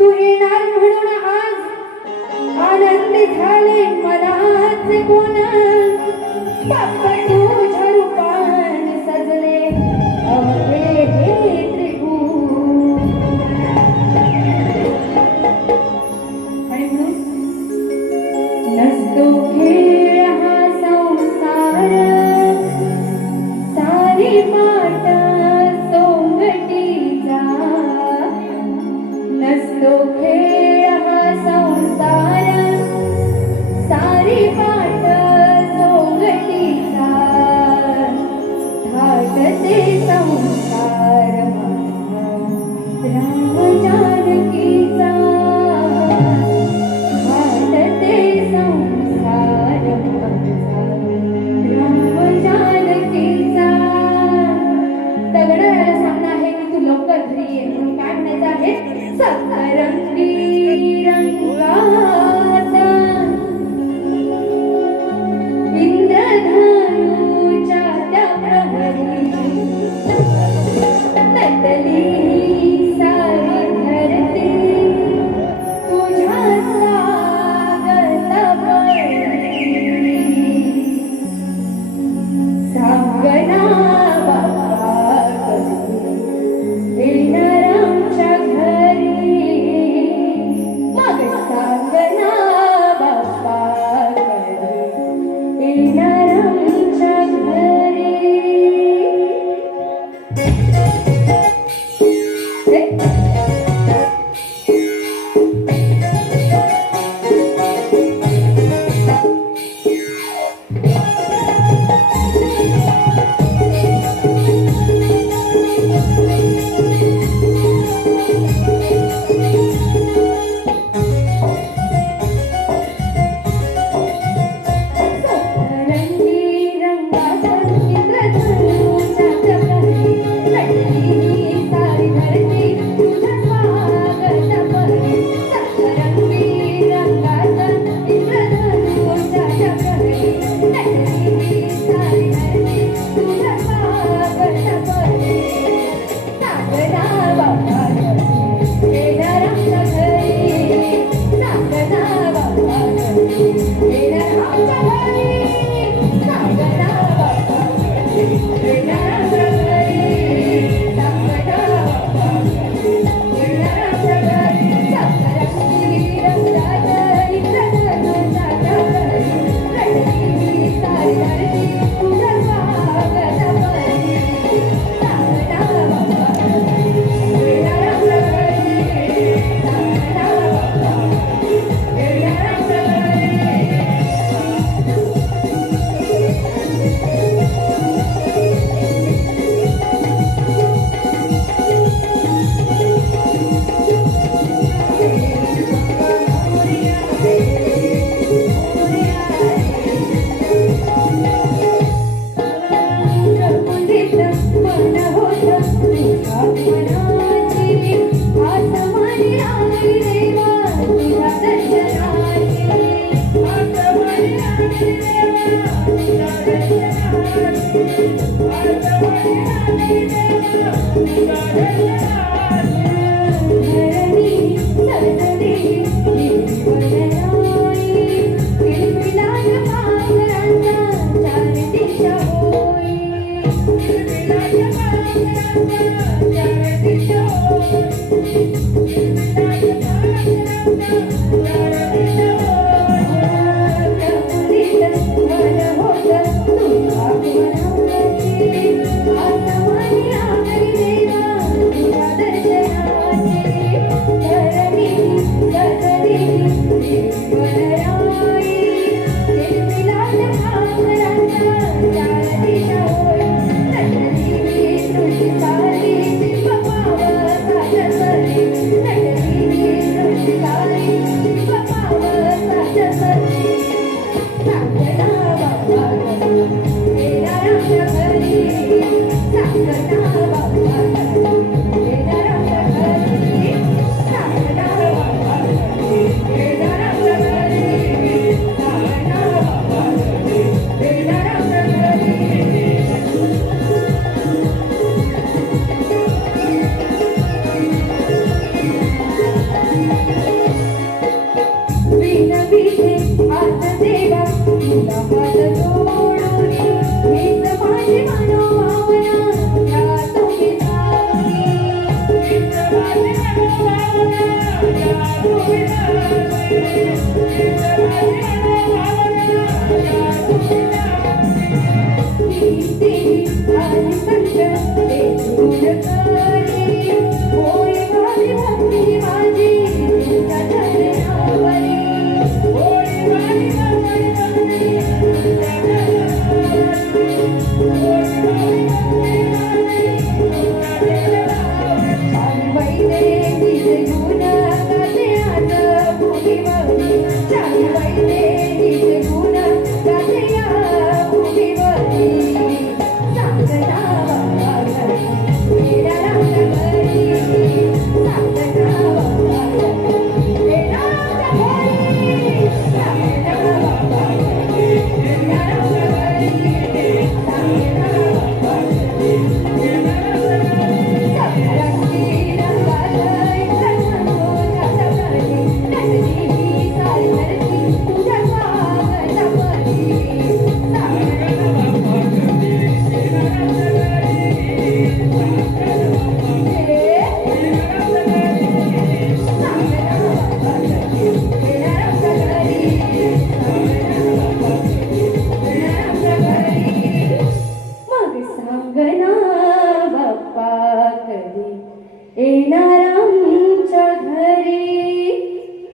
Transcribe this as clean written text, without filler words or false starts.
तू येणार म्हणून आज आनंदी झाले मलाच कोण बाप्पा तुझ्या रूपाने सजले अवघे हे त्रिभुवन आणि म्हणून नसतो खेळ हा संसार सारी माता सोंगटीचा नसतो खेळ हा संसार सारी पाट सोंगटीचा धाटते संसार माझा राम जानकीचा धाटते संसार माझा राम जानकीचा तगड्याला सांगणं आहे की तू लवकर घरी ये म्हणून काय म्हणायचं आहे सतरंगी रंगाता इंद्रधनुच्या त्या प्रहरी नटली सारी धरती तुझ्या स्वागतापरी सांगना बाबा कधी येणार आमच्या घरी मग सांगना बाबा कधी येणार आमच्या घरी Thank you.